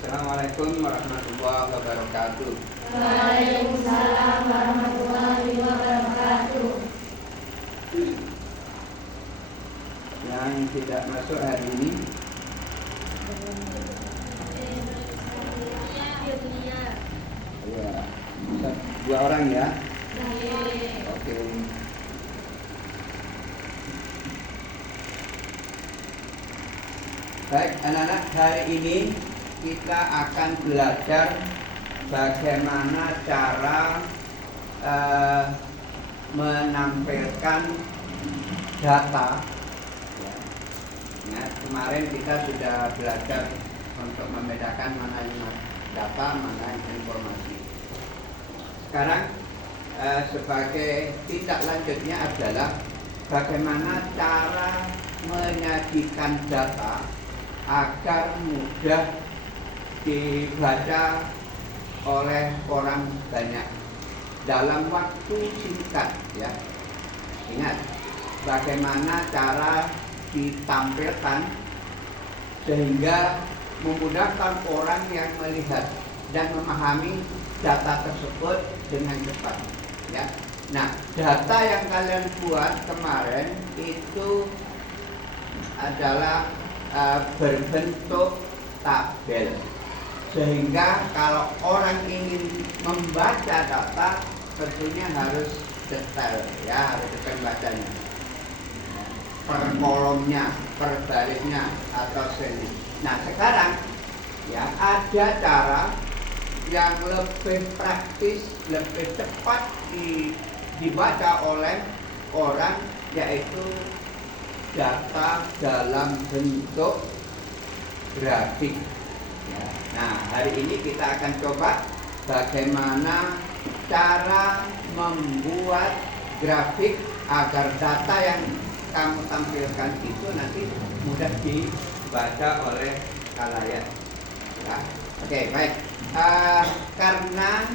Assalamualaikum warahmatullahi wabarakatuh. Waalaikumsalam warahmatullahi wabarakatuh. Yang tidak masuk hari ini ya, dua orang ya. Oke. Baik anak-anak, hari ini kita akan belajar bagaimana cara menampilkan data. Ya, kemarin kita sudah belajar untuk membedakan mana yang data, mana yang informasi. Sekarang sebagai tindak lanjutnya adalah bagaimana cara menyajikan data agar mudah dibaca oleh orang banyak dalam waktu singkat ya. Ingat bagaimana cara ditampilkan sehingga memudahkan orang yang melihat dan memahami data tersebut dengan cepat ya. Nah, data yang kalian buat kemarin itu adalah berbentuk tabel, sehingga kalau orang ingin membaca data tentunya harus detail ya, harus detail bacanya, per kolomnya, per barisnya atau sini. Nah sekarang ya ada cara yang lebih praktis, lebih cepat dibaca oleh orang, yaitu data dalam bentuk grafik ya. Nah hari ini kita akan coba bagaimana cara membuat grafik agar data yang kamu tampilkan itu nanti mudah dibaca oleh khalayak ya. Oke, baik. Karena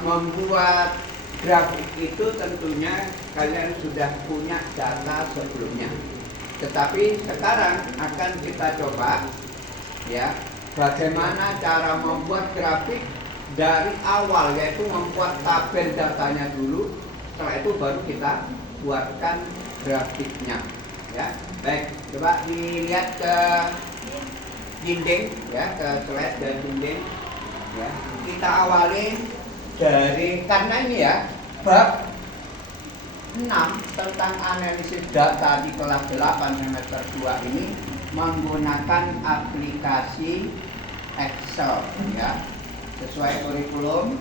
membuat grafik itu tentunya kalian sudah punya data sebelumnya, tetapi sekarang akan kita coba ya bagaimana cara membuat grafik dari awal, yaitu membuat tabel datanya dulu, setelah itu baru kita buatkan grafiknya ya. Baik, coba dilihat ke dinding ya, ke slide dan dinding ya. Kita awali dari, karena ini ya bab 6 tentang analisis data di kelas 8 semester 2 ini menggunakan aplikasi Excel ya. Sesuai kurikulum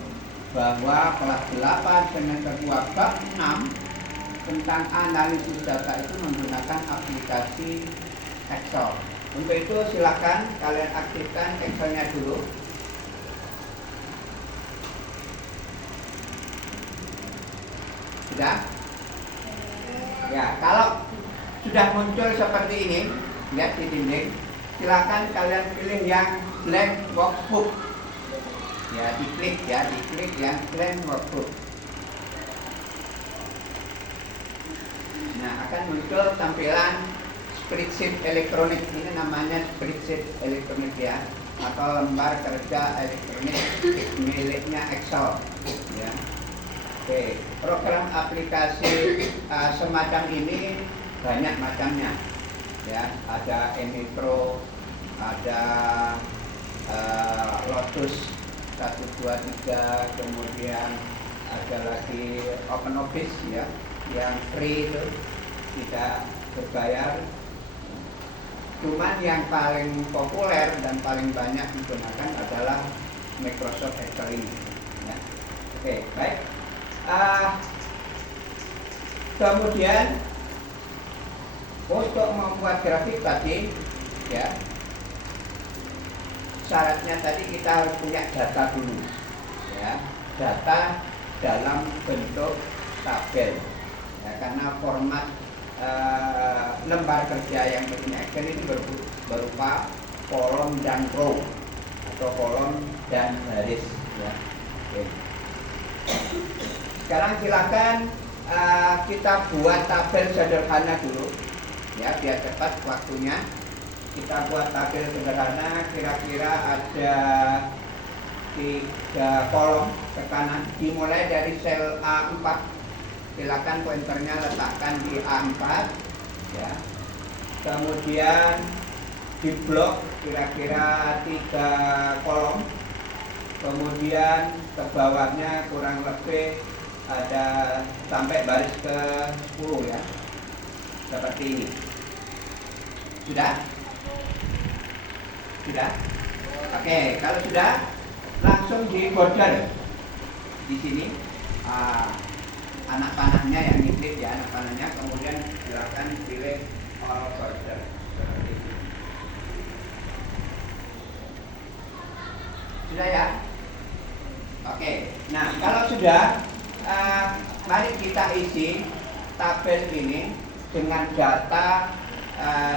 bahwa kelas 8 semester 2 bab 6 tentang analisis data itu menggunakan aplikasi Excel. Untuk itu silakan kalian aktifkan Excelnya dulu. Sudah? Ya, kalau sudah muncul seperti ini, lihat di dinding, silakan kalian pilih yang blank workbook. Ya, diklik yang blank workbook. Nah, akan muncul tampilan spreadsheet elektronik. Ini namanya spreadsheet elektronik ya, atau lembar kerja elektronik miliknya Excel ya. Oke, program aplikasi semacam ini banyak macamnya ya. Ada Emitro, ada Lotus 123, kemudian ada lagi OpenOffice ya, yang free itu tidak berbayar. Cuman yang paling populer dan paling banyak digunakan adalah Microsoft Excel ini ya. Oke, baik. Kemudian untuk membuat grafik tadi ya, syaratnya tadi kita harus punya data dulu ya, data dalam bentuk tabel ya, karena format lembar kerja yang punya Excel ini berupa kolom dan row atau kolom dan baris ya. Oke. Sekarang silakan kita buat tabel sederhana dulu ya, biar cepat waktunya. kita buat tabel sederhana, kira-kira ada 3 kolom ke kanan, dimulai dari sel A4. Silakan pointernya letakkan di A4 ya. Kemudian di blok kira-kira 3 kolom. Kemudian ke bawahnya kurang lebih ada sampai baris ke 10 ya. Seperti ini. Sudah? Sudah? Oke, kalau sudah langsung di border di sini. Anak panahnya yang ngiklik ya, anak panahnya, kemudian silakan pilih all border seperti itu. Sudah ya? Oke, nah kalau sudah, mari kita isi tabel ini dengan data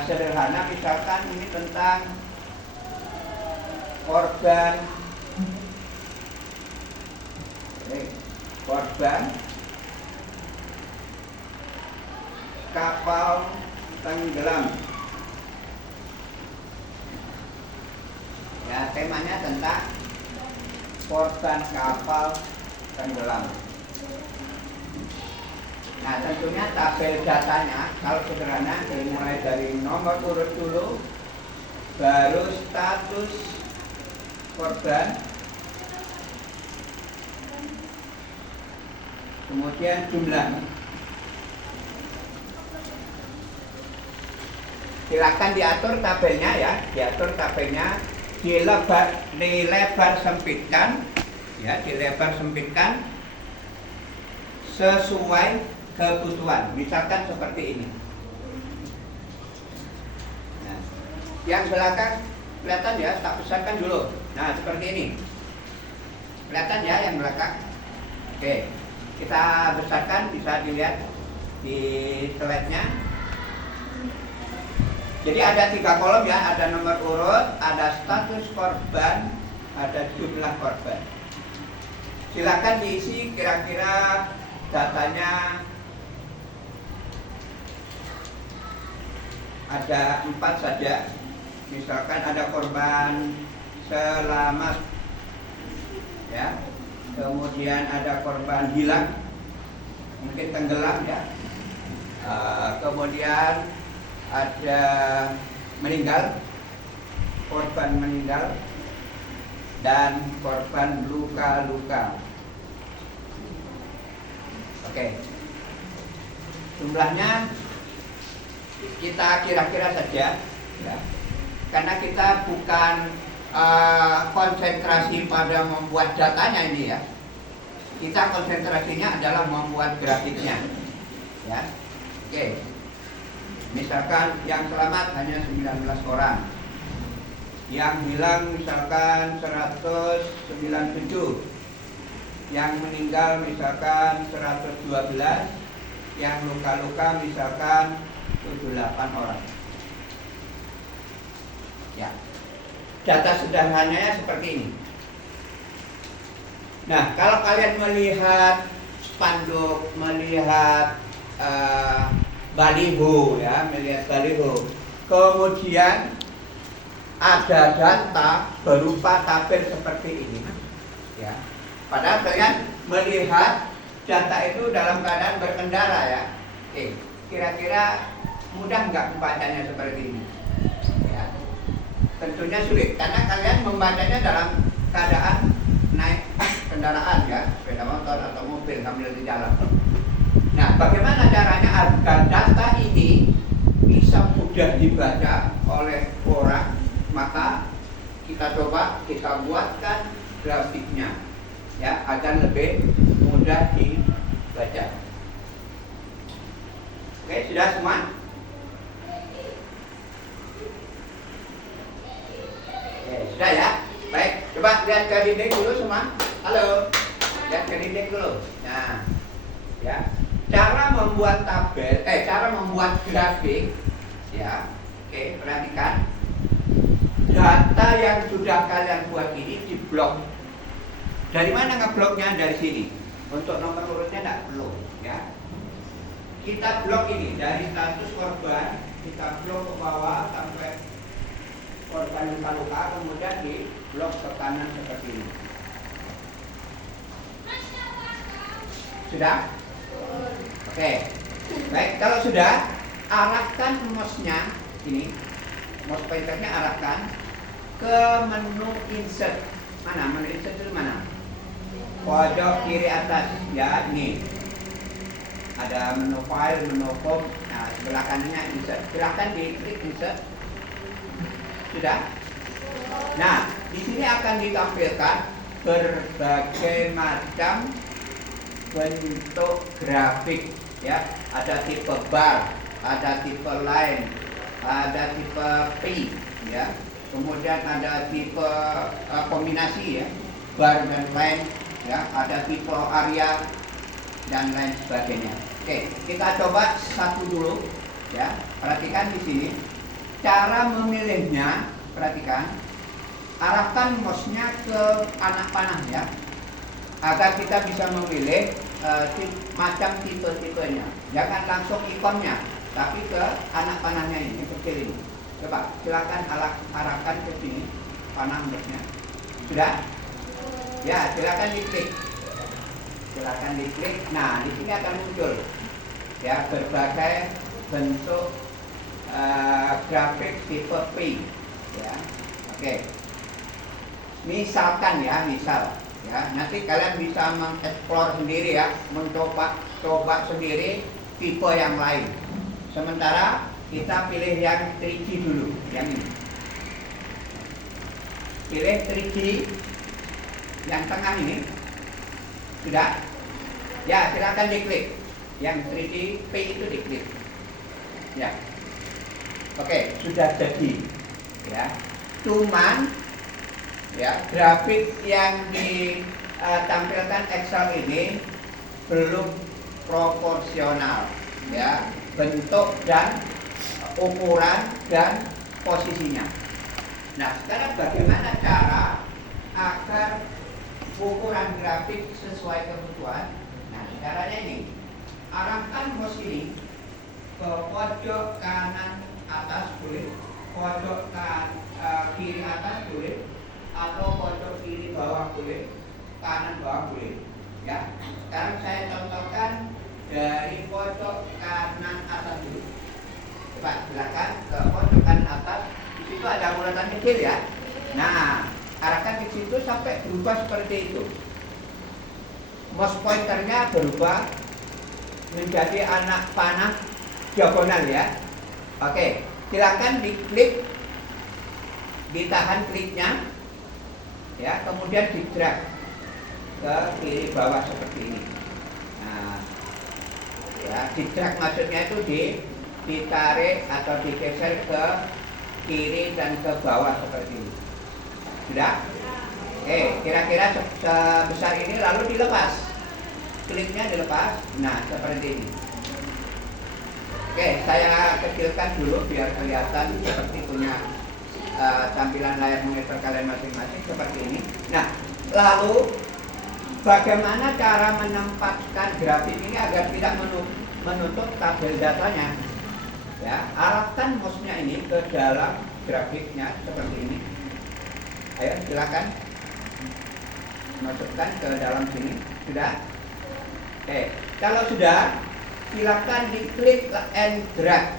sederhana. Misalkan ini tentang korban kapal tenggelam. Ya, temanya tentang korban kapal tenggelam. Nah, tentunya tabel datanya kalau sederhana dimulai dari nomor urut dulu, baru status korban, kemudian jumlah. Silakan diatur tabelnya ya, diatur tabelnya, dilebar sempitkan ya, dilebar sempitkan sesuai kebutuhan. Misalkan seperti ini. Nah, yang belakang kelihatan ya, tak besarkan dulu. Nah, seperti ini. Kelihatan ya yang belakang? Oke, kita besarkan, bisa dilihat di slide-nya. Jadi ada 3 kolom ya, ada nomor urut, ada status korban, ada jumlah korban. Silakan diisi kira-kira datanya ada 4 saja. Misalkan ada korban selamat ya, kemudian ada korban hilang, mungkin tenggelam ya, kemudian ada meninggal, korban meninggal, dan korban luka-luka. Oke, jumlahnya kita kira-kira saja ya, karena kita bukan konsentrasi pada membuat datanya ini ya, kita konsentrasinya adalah membuat grafiknya ya. Oke, misalkan yang selamat hanya 19 orang, yang hilang misalkan 197, yang meninggal misalkan 112, yang luka-luka misalkan 78 orang. Ya, data sederhananya seperti ini. Nah, kalau kalian melihat spanduk, melihat baliho ya, melihat baliho, kemudian ada data berupa tabel seperti ini ya. Padahal kalian melihat data itu dalam keadaan berkendara ya. Oke, kira-kira mudah nggak membacanya seperti ini? Ya, tentunya sulit karena kalian membacanya dalam keadaan naik kendaraan ya, sepeda motor atau mobil sambil di jalan. Nah, bagaimana caranya agar data ini bisa mudah dibaca oleh orang? Maka kita coba kita buatkan grafiknya ya, agar lebih mudah dibaca. Oke, sudah semua? Oke, sudah ya. Baik, coba lihat ke dinding dulu semua. Halo, lihat ke dinding dulu. Nah, ya, cara membuat tabel, cara membuat grafik, ya. Oke, perhatikan. Data yang sudah kalian buat ini di blok. Dari mana ngebloknya? Dari sini. Untuk nomor urutnya tidak perlu, ya. Kita blok ini dari status korban, kita blok ke bawah sampai korban luka-luka, kemudian di blok ke kanan seperti ini. Sudah? Oke. Baik, kalau sudah, arahkan mouse-nya ini, mouse pointernya arahkan ke menu insert. Mana? Menu insert itu mana? Pojok kiri atas, ya ini. Ada menu file, menu home. Nah, sebelah kanannya insert. Silakan diklik insert. Sudah? Nah, di sini akan ditampilkan berbagai macam bentuk grafik, ya. Ada tipe bar, ada tipe line, ada tipe P, ya. Kemudian ada tipe kombinasi, ya, bar dan line, ya. Ada tipe area dan lain sebagainya. Oke, kita coba satu dulu, ya. Perhatikan di sini cara memilihnya. Perhatikan, arahkan mouse-nya ke anak panah, ya, agar kita bisa memilih macam tipe-tipenya. Jangan langsung ikonnya, tapi ke anak panahnya ini, kecil ini. Coba silakan arahkan ke sini panah mouse-nya. Sudah? Ya, silakan diklik. Silakan diklik. Nah, di sini akan muncul, ya, berbagai bentuk grafik tipe P, ya. Oke. Misalkan, ya, ya, nanti kalian bisa mengeksplor sendiri, ya, coba sendiri tipe yang lain. Sementara kita pilih yang 3G dulu, yang ini. Pilih 3G yang tengah ini. Sudah? Ya, silakan diklik. Yang 3D P itu diklik. Ya. Oke, sudah jadi. Ya. Cuman, ya, grafik yang ditampilkan Excel ini belum proporsional, ya, bentuk dan ukuran dan posisinya. Nah, sekarang bagaimana cara agar ukuran grafik sesuai kebutuhan? Nah, caranya ini, arahkan mouse ini ke pojok kanan atas boleh, pojok kiri atas boleh, atau pojok kiri bawah boleh, kanan bawah boleh, ya. Sekarang saya contohkan dari pojok kanan atas dulu. Coba silakan ke pojok kanan atas. Di situ ada bulatan kecil, ya. Nah, arahkan ke situ sampai berubah seperti itu. Mouse pointernya berubah menjadi anak panah diagonal, ya. Oke, silakan diklik, ditahan kliknya, ya, kemudian di drag ke kiri bawah seperti ini. Nah, ya, di drag maksudnya itu ditarik atau digeser ke kiri dan ke bawah seperti ini. Sudah? Kira-kira sebesar ini, lalu dilepas. Kliknya dilepas. Nah, seperti ini. Saya kecilkan dulu biar kelihatan seperti punya tampilan layar monitor kalian masing-masing seperti ini. Nah, lalu bagaimana cara menempatkan grafik ini agar tidak menutup tabel datanya? Ya, arahkan mouse-nya ini ke dalam grafiknya seperti ini. Ayo, silakan masukkan ke dalam sini. Sudah? Kalau sudah, silakan diklik and drag.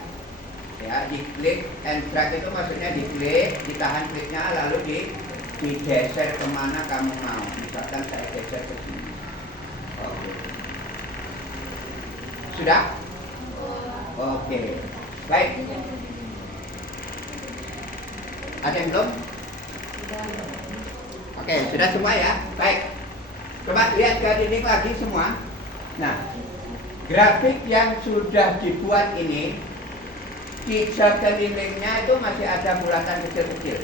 Ya, diklik and drag itu maksudnya diklik, ditahan kliknya, lalu digeser kemana kamu mau. Misalkan saya geser ke sini. Oke. Sudah? Oke. Baik. Ada yang belum? Oke, sudah semua, ya. Baik. Coba lihat ke dinding lagi semua. Nah, grafik yang sudah dibuat ini, di sekelilingnya itu masih ada bulatan kecil-kecil.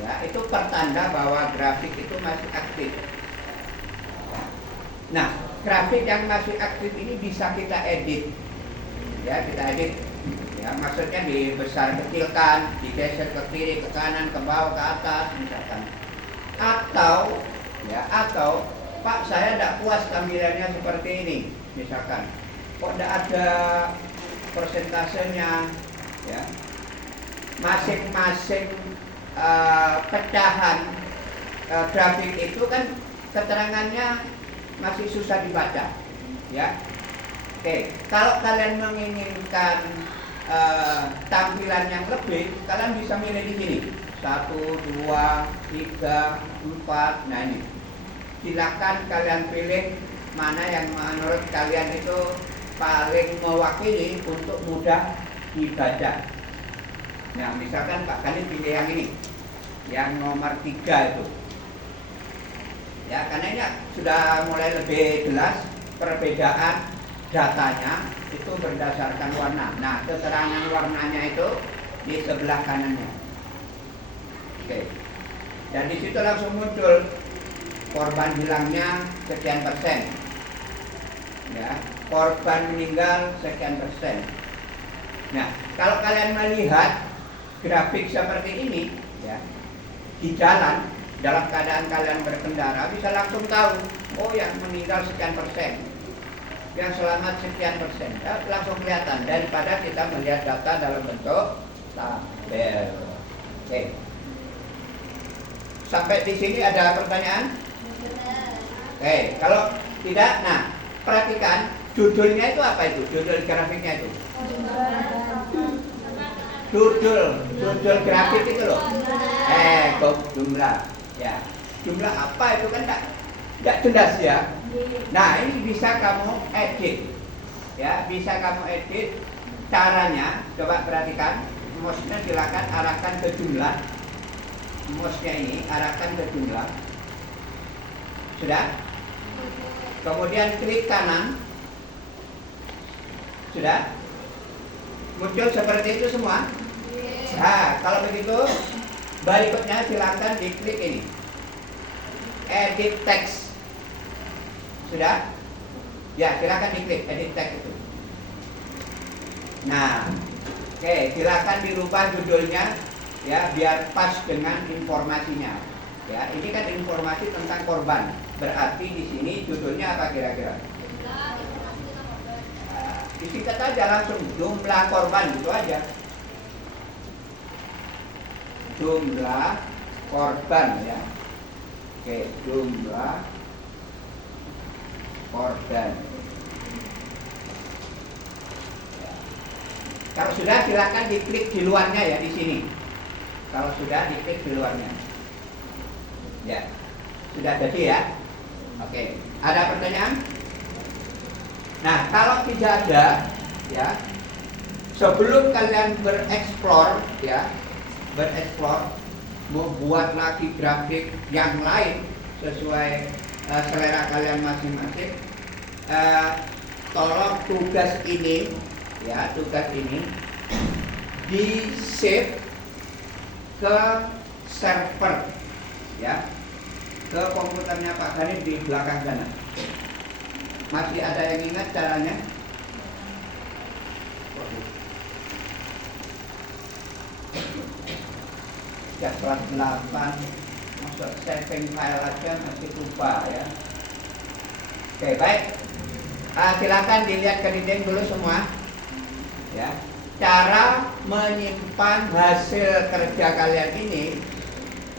Ya, itu pertanda bahwa grafik itu masih aktif. Nah, grafik yang masih aktif ini bisa kita edit. Ya, kita edit. Ya, maksudnya dibesar kecilkan, digeser ke kiri, ke kanan, ke bawah, ke atas, misalkan. Atau Pak, saya tidak puas tampilannya seperti ini, misalkan. Kok tidak ada persentasenya, ya? masing-masing pecahan grafik itu kan keterangannya masih susah dibaca, ya. Oke, kalau kalian menginginkan tampilan yang lebih, kalian bisa milih di sini 1, 2, 3, 4. Nah ini, silakan kalian pilih mana yang menurut kalian itu paling mewakili untuk mudah dibaca. Nah, misalkan Pak Khalid pilih yang ini, yang nomor 3 itu. Ya, karena ini sudah mulai lebih jelas perbedaan datanya itu berdasarkan warna. Nah, keterangan warnanya itu di sebelah kanannya. Oke. Dan di situ langsung muncul korban hilangnya sekian persen. Ya, korban meninggal sekian persen. Nah, kalau kalian melihat grafik seperti ini, ya, di jalan dalam keadaan kalian berkendara bisa langsung tahu, oh yang meninggal sekian persen, yang selamat sekian persen, ya, langsung kelihatan daripada kita melihat data dalam bentuk tabel. Oke. Sampai di sini ada pertanyaan? Oke, kalau tidak, nah perhatikan judulnya itu apa itu? Judul grafiknya itu? Judul grafik itu loh. Jumlah. Ya, jumlah apa itu kan tidak jelas ya. Nah ini bisa kamu edit, ya bisa kamu edit. Caranya coba perhatikan, mouse-nya silakan arahkan ke jumlah. Mouse-nya ini arahkan ke jumlah. Sudah? Kemudian klik kanan. Sudah? Muncul seperti itu semua. Nah, kalau begitu berikutnya silakan diklik ini, edit text. Sudah? Ya, silakan diklik edit text itu. Nah, oke, silakan dirubah judulnya, ya, biar pas dengan informasinya. Ya, ini kan informasi tentang korban. Berarti di sini judulnya apa kira-kira? Disingkat aja langsung jumlah korban, gitu aja. Jumlah korban, ya. Oke, jumlah korban. Ya. Kalau sudah silakan diklik di luarnya ya di sini. Kalau sudah diklik di luarnya. Ya. Sudah jadi ya? Oke. Ada pertanyaan? Nah, kalau tidak ada, ya, sebelum kalian bereksplor, ya, membuat lagi grafik yang lain sesuai selera kalian masing-masing, tolong tugas ini, ya, di save ke server, ya, ke komputernya Pak Khalid di belakang sana. Masih ada yang ingat caranya? Ya, kelas 8 masuk saving file aja masih lupa ya. Oke, baik. Silakan dilihat ke dinding dulu semua. Ya. Cara menyimpan hasil kerja kalian ini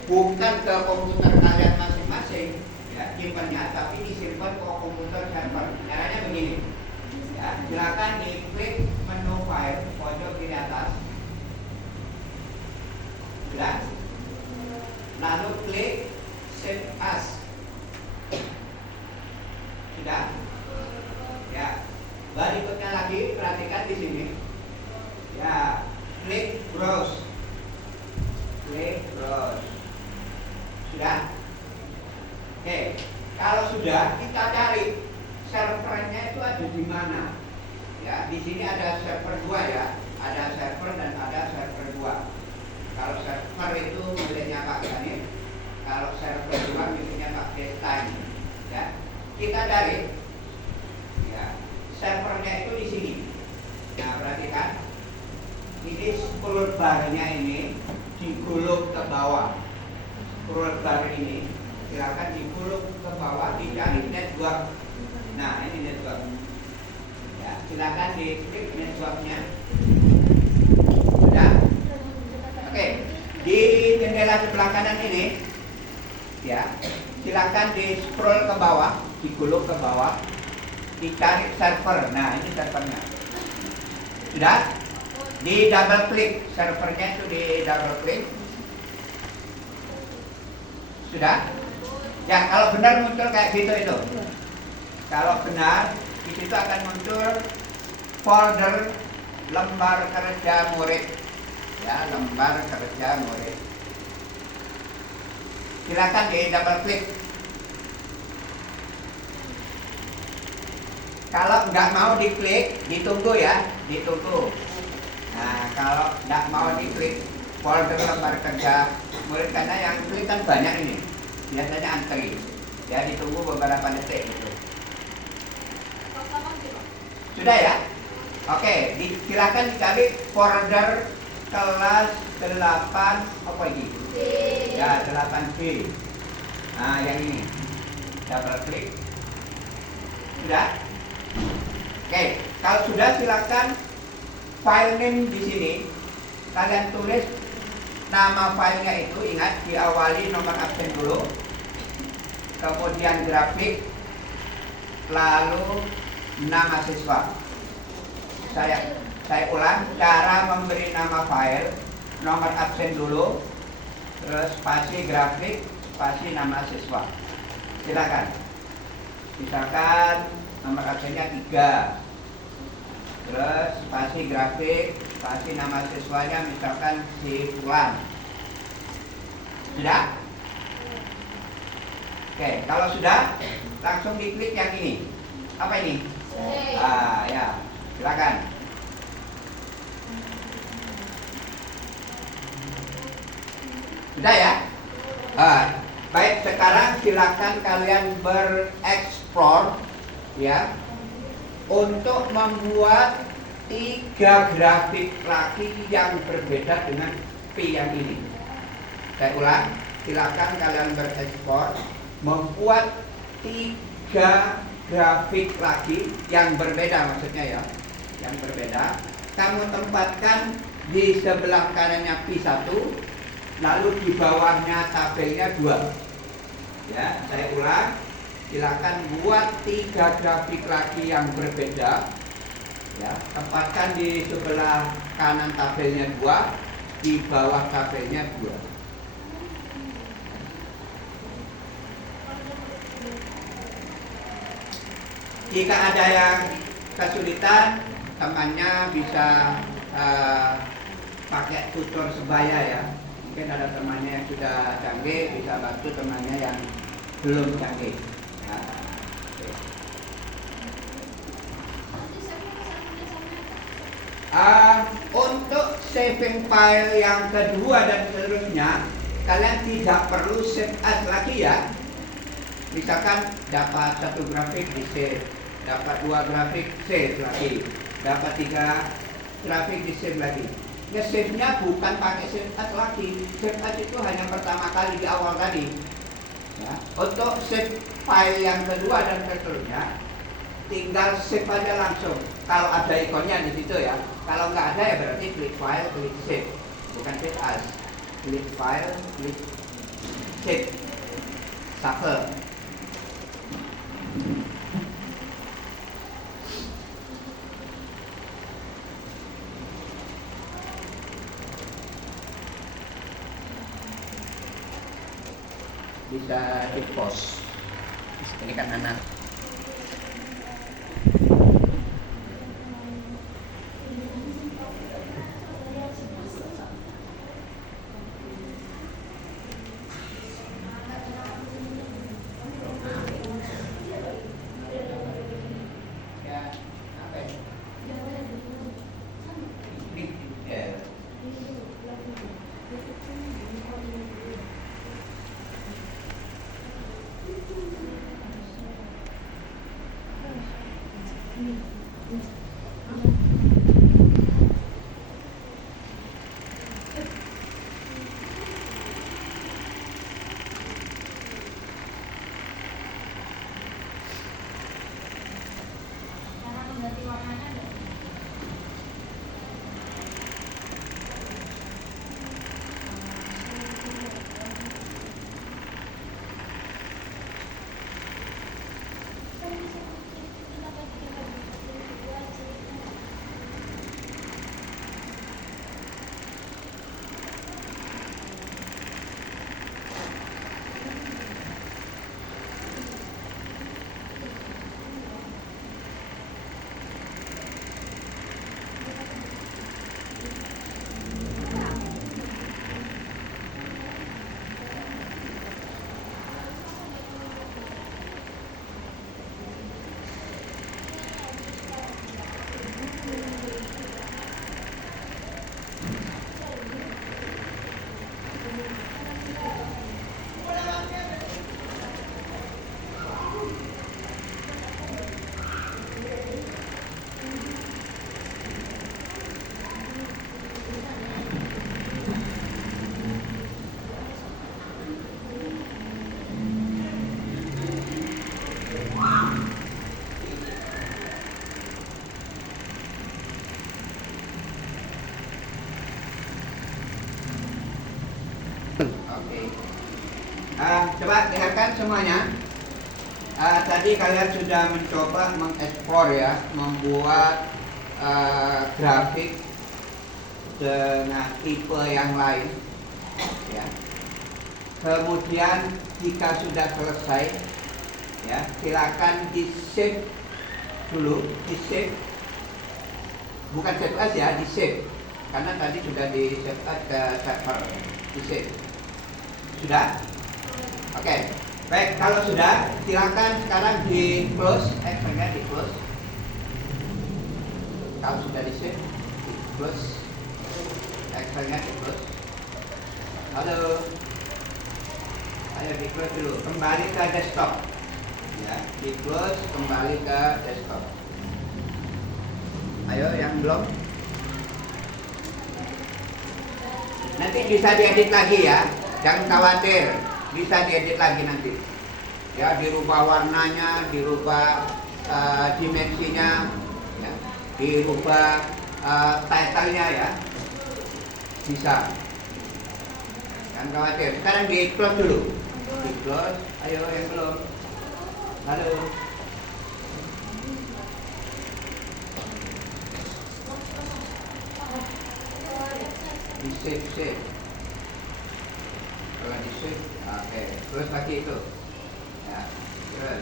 bukan ke komputer kalian masing-masing, ya, simpannya, tapi disimpan ke komputer server. Caranya begini. Ya, silakan diklik menu file pojok kiri atas. Sudah. Lalu klik save as. Sudah. Ya. Berikutnya lagi perhatikan di sini. Ya, klik browse. Klik browse. Sudah? Oke. Kalau sudah, kita cari servernya itu ada di mana. Ya, di sini ada server 2 ya. Ada server dan ada server 2. Kalau server itu miliknya Pak Khalid, kalau server 2 miliknya Pak Desta. Ya, kita cari. Ya, servernya itu di sini. Nah, perhatikan. Ini scroll bar-nya ini digulung ke bawah. Scroll bar ini silakan digulung ke bawah, dicari network. Nah, ini network. Ya, silakan diklik networknya. Sudah? jendela sebelah kanan ini, ya, silakan di scroll ke bawah, digulung ke bawah, dicari server. Nah, ini servernya. Sudah? Di double klik servernya itu, di double klik. Sudah? Ya, kalau benar muncul kayak gitu itu. Kalau benar, di situ akan muncul folder lembar kerja murid. Ya, lembar kerja murid. Silakan di double klik. Kalau nggak mau diklik, ditunggu ya, ditunggu. Nah, kalau nggak mau diklik folder lembar kerja murid, karena yang klik kan banyak ini, biasanya antri. Ya, ditunggu beberapa detik gitu. Sudah ya? Oke, silakan dicari folder kelas 8 apa ini? Ya, 8B. Nah, yang ini. Double klik. Sudah? Oke, kalau sudah silakan file name di sini. Kalian tulis nama filenya itu, ingat diawali nomor absen dulu. Kemudian grafik, lalu nama siswa. Saya ulang, cara memberi nama file, nomor absen dulu, terus spasi grafik, spasi nama siswa. Silakan. Misalkan nomor absennya 3, terus spasi grafik, spasi nama siswanya misalkan si Fulan. Sudah? Oke, kalau sudah, langsung diklik yang ini. Apa ini? Ah, ya, silakan. Sudah ya? Baik, sekarang silakan kalian bereksplor ya untuk membuat 3 grafik lagi yang berbeda dengan P yang ini. Saya ulang, silakan kalian bereksplor membuat 3 grafik lagi yang berbeda, maksudnya ya, yang berbeda. Kamu tempatkan di sebelah kanannya P1, lalu di bawahnya tabelnya 2. Ya, saya ulang, silakan buat 3 grafik lagi yang berbeda. Ya, tempatkan di sebelah kanan tabelnya 2, di bawah tabelnya 2. Jika ada yang kesulitan, temannya bisa pakai tutor sebaya ya. Mungkin ada temannya yang sudah canggih, bisa bantu temannya yang belum canggih. Untuk saving file yang kedua dan seterusnya, kalian tidak perlu save as lagi ya. Misalkan dapat 1 grafik di save, dapat 2 grafik save lagi, dapat 3 grafik di save lagi. Nge-save-nya bukan pakai save as lagi. Save as itu hanya pertama kali di awal tadi ya. Untuk save file yang kedua dan seterusnya, tinggal save aja langsung. Kalau ada ikonnya di situ ya. Kalau nggak ada ya berarti klik file, klik save. Bukan save as. Klik file, klik save. Shuffle. Bisa di pause. Ini kan anak. Coba lihatkan semuanya. Tadi kalian sudah mencoba mengeksplor ya, membuat grafik dengan tipe yang lain ya. Kemudian jika sudah selesai ya, silakan di save dulu, di save, bukan save as ya, di save, karena tadi sudah di save as ke server, di save. Sudah? Oke. Baik, kalau sudah, silakan sekarang di close, Excelnya di close. Kalau sudah di save, di close, Excelnya di close. Halo, ayo di close dulu, kembali ke desktop. Ya, di close, kembali ke desktop. Ayo, yang belum. Nanti bisa diedit lagi ya, jangan khawatir. Bisa diedit lagi nanti ya, dirubah warnanya, dirubah dimensinya ya, dirubah title-nya ya, bisa, jangan khawatir. Sekarang di close dulu, di close. Ayo yang belum, halo, di save. Kalau di save, oke, terus lagi itu ya, terus.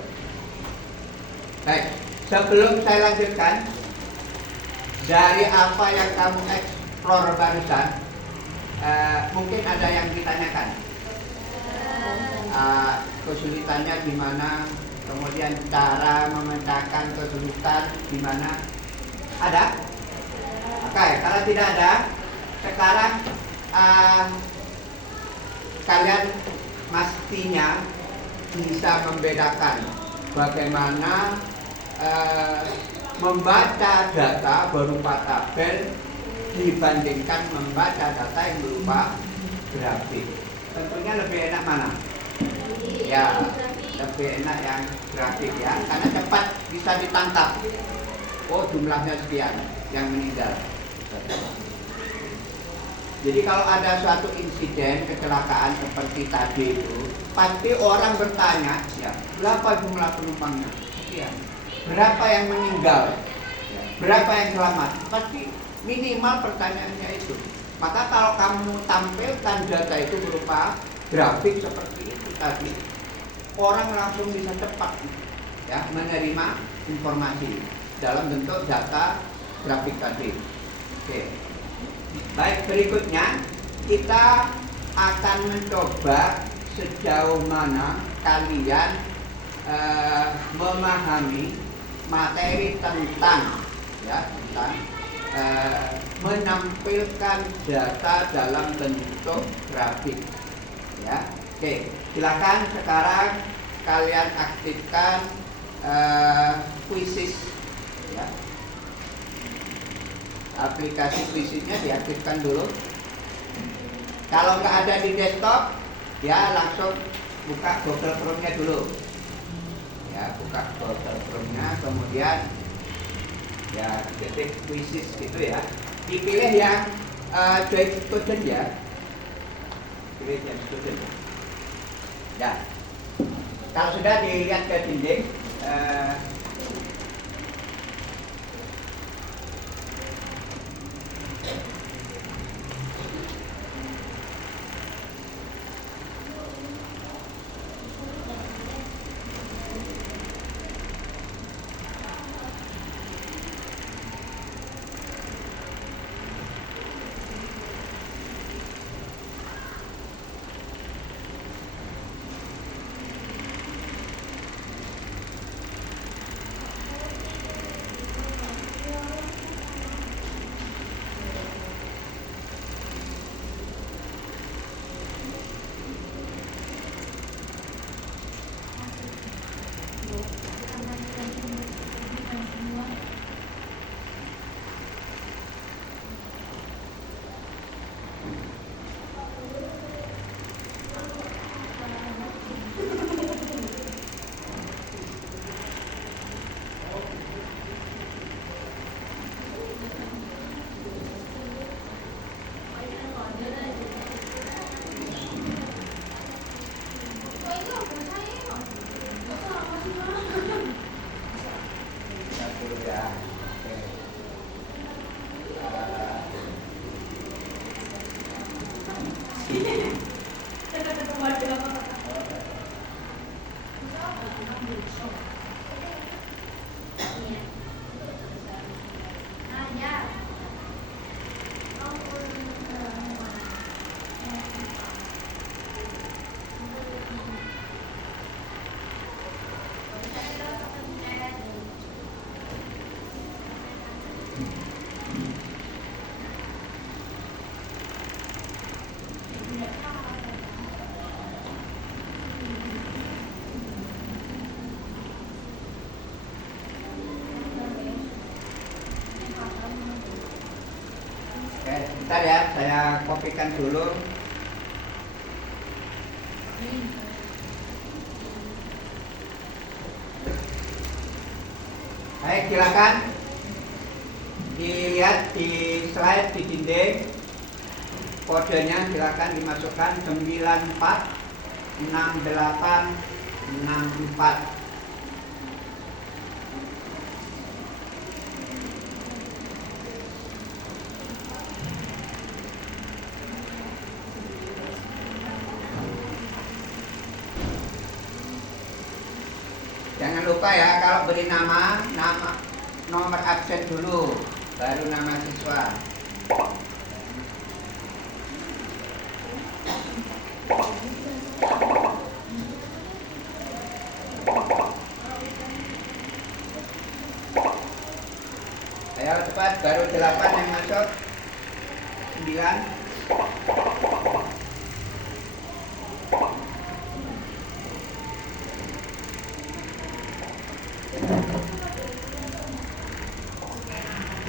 Baik, sebelum saya lanjutkan, dari apa yang kamu explore barusan, mungkin ada yang ditanyakan, kesulitannya gimana, kemudian cara memecahkan kesulitan gimana, ada? Oke, kalau tidak ada, sekarang kalian mestinya bisa membedakan bagaimana membaca data berupa tabel dibandingkan membaca data yang berupa grafik. Tentunya lebih enak mana? Ya, lebih enak yang grafik ya, karena cepat bisa ditangkap. Oh, jumlahnya sekian yang meninggal. Jadi kalau ada suatu insiden kecelakaan seperti tadi itu, pasti orang bertanya, ya, berapa jumlah penumpangnya? Ya, berapa yang meninggal? Ya, berapa yang selamat? Pasti minimal pertanyaannya itu. Maka kalau kamu tampilkan data itu berupa grafik seperti itu tadi, orang langsung bisa cepat ya menerima informasi dalam bentuk data grafik tadi. Oke. Baik, berikutnya kita akan mencoba sejauh mana kalian memahami materi tentang menampilkan data dalam bentuk grafik ya. Oke, silakan sekarang kalian aktifkan Quizzes ya. Aplikasi Quizzesnya diaktifkan dulu. Kalau nggak ada di desktop, ya langsung buka Google Chrome-nya dulu. Ya, buka Google Chrome-nya, kemudian ya ketik Quizzes gitu ya. Dipilih yang join student ya. Pilih yang student. Ya. Kalau sudah dilihat ke dinding, Oke, bentar ya, saya kopikan dulu. Baik, silakan dilihat di slide di dinding. Kodenya silakan dimasukkan 946864. Jangan lupa ya, kalau beri nama nomor absen dulu, baru nama siswa. Ayo cepat, baru 8 yang masuk. 9.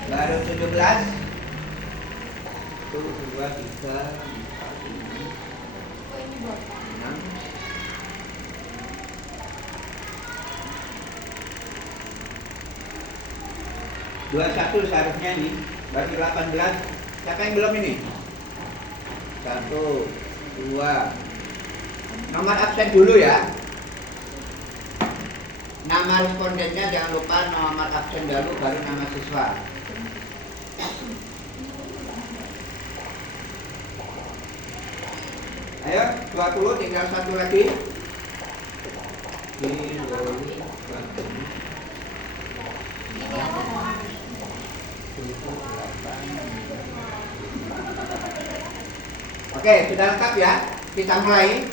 Baru 17. 1, 2, 3, 4, 5, 6. Dua satu seharusnya nih, bagi 18. Siapa yang belum ini? 1, 2. Nomor absen dulu ya. Nama respondennya jangan lupa nomor absen dulu, baru nama siswa. Ayo, 20 tinggal satu lagi. Ini 20. Oke, sudah lengkap ya? Kita mulai.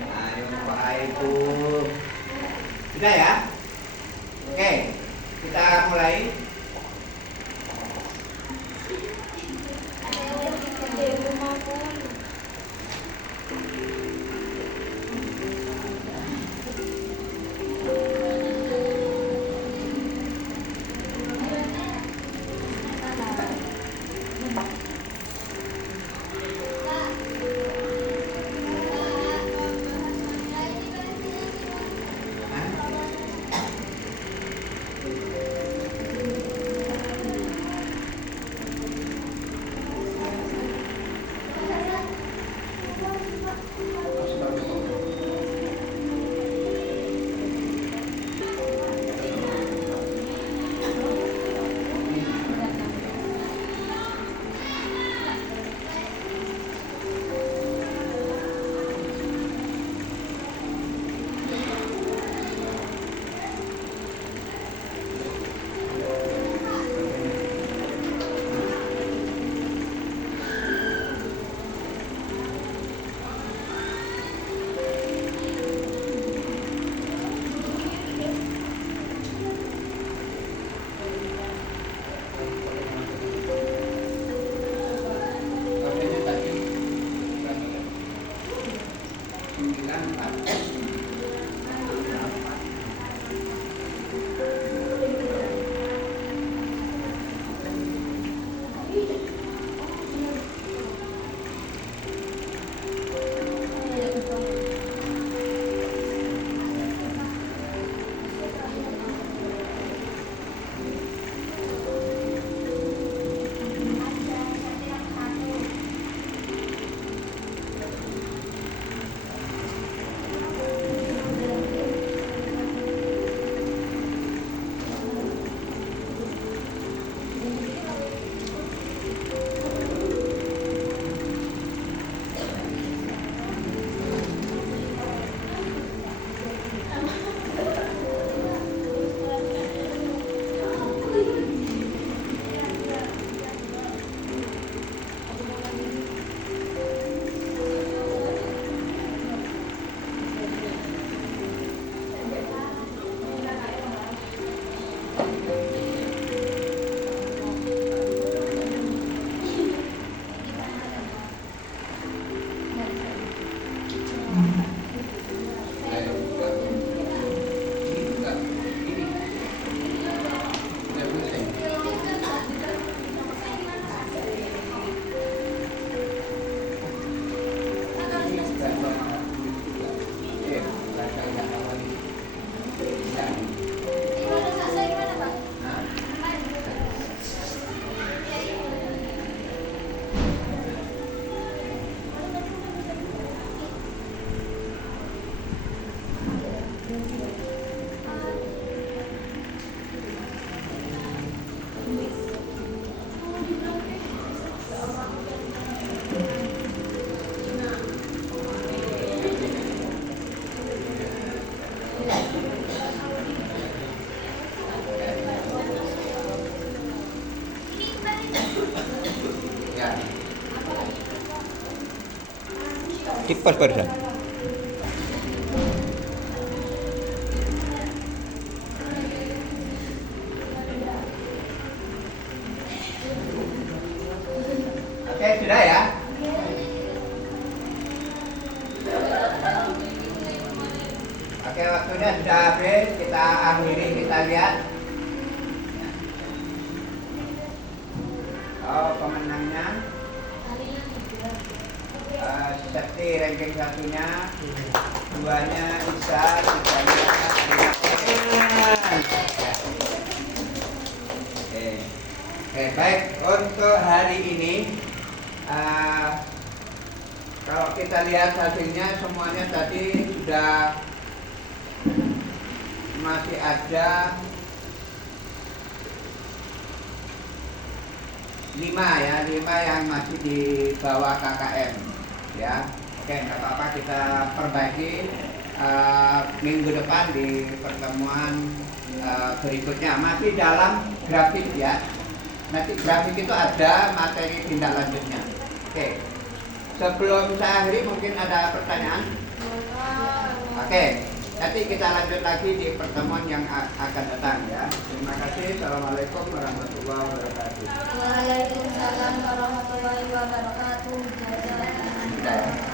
Ayo, Pak Ibu. Sudah ya? Oke, kita mulai. Di pos barusan. Oke, sudah ya. Oke, waktunya sudah habis. Kita akhiri, kita lihat. Oh, pemenangnya Septi ranking satunya, duanya Isa, tiganya Oke, baik. Untuk hari ini, kalau kita lihat hasilnya semuanya tadi sudah masih ada 5 yang masih di bawah KKM ya. Oke, nggak apa-apa, kita perbaiki minggu depan di pertemuan berikutnya, masih dalam grafik ya. Nanti grafik itu ada materi tindak lanjutnya. Oke, sebelum saya akhiri mungkin ada pertanyaan. Oke, nanti kita lanjut lagi di pertemuan yang akan datang ya. Terima kasih. Assalamualaikum warahmatullahi wabarakatuh. Waalaikumsalam warahmatullahi wabarakatuh. Sudah ya.